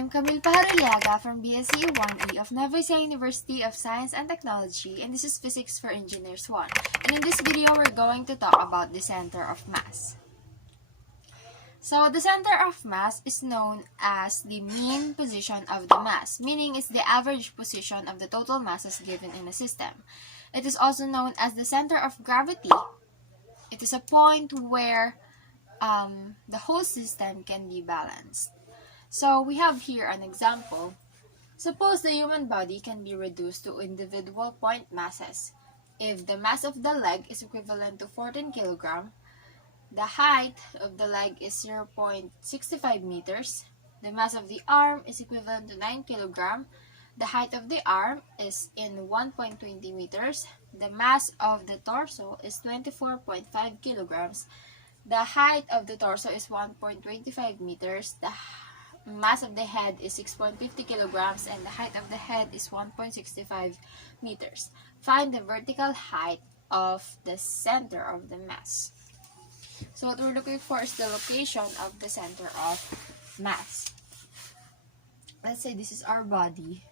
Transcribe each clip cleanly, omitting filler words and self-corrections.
I'm Camille Pajarillaga from BSCE 1E of Nueva University of Science and Technology, and this is Physics for Engineers 1. And in this video, we're going to talk about the center of mass. So, the center of mass is known as the mean position of the mass, meaning it's the average position of the total masses given in a system. It is also known as the center of gravity. It is a point where the whole system can be balanced. So we have here an example. Suppose the human body can be reduced to individual point masses. If the mass of the leg is equivalent to 14 kg, the height of the leg is 0.65 meters, the mass of the arm is equivalent to 9 kg, the height of the arm is in 1.20 meters, the mass of the torso is 24.5 kilograms, the height of the torso is 1.25 meters, the mass of the head is 6.50 kilograms, and the height of the head is 1.65 meters. Find the vertical height of the center of the mass. So what we're looking for is the location of the center of mass. Let's say this is our body.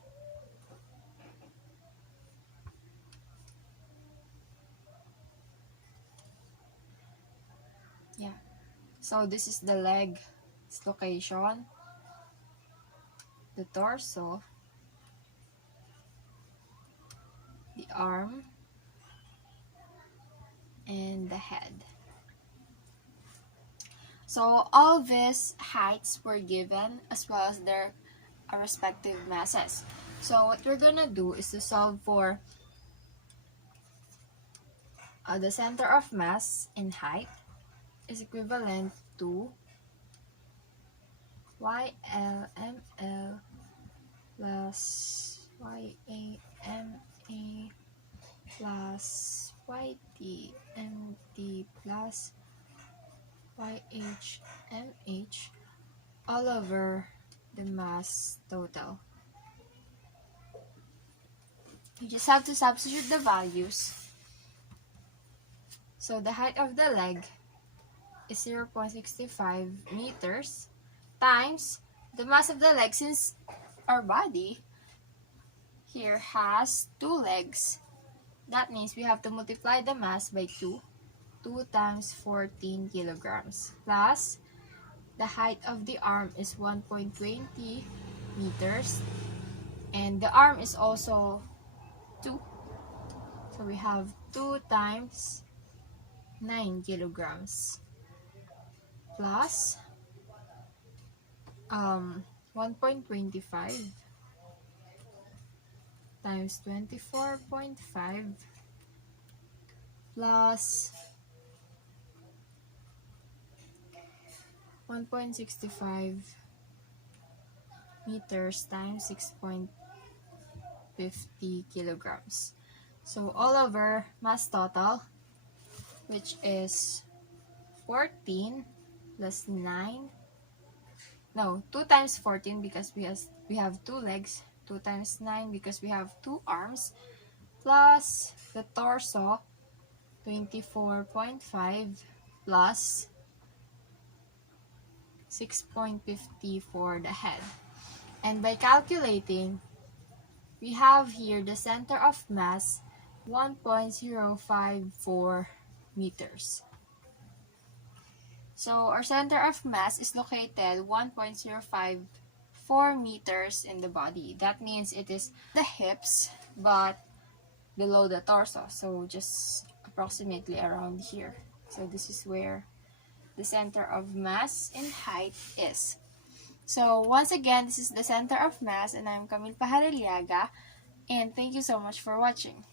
Yeah. So this is the leg's location, the torso, the arm, and the head. So all these heights were given as well as their respective masses. So what we're gonna do is to solve for the center of mass in height is equivalent to YLML plus YAMA plus YTMT plus YHMH all over the mass total. You just have to substitute the values. So the height of the leg is 0.65 meters times the mass of the leg, since our body here has two legs. That means we have to multiply the mass by 2. 2 times 14 kilograms plus the height of the arm is 1.20 meters and the arm is also 2. So we have 2 times 9 kilograms plus 1.25 times 24.5 plus 1.65 meters times 6.50 kilograms. So all over mass total, which is 14 plus 9. No, 2 times 14 because we have 2 legs. 2 times 9 because we have 2 arms. Plus the torso, 24.5 plus 6.50 for the head. And by calculating, we have here the center of mass 1.054 meters. So our center of mass is located 1.054 meters in the body. That means it is the hips but below the torso. So just approximately around here. So this is where the center of mass in height is. So once again, this is the center of mass and I'm Camille Pajarillaga, and thank you so much for watching.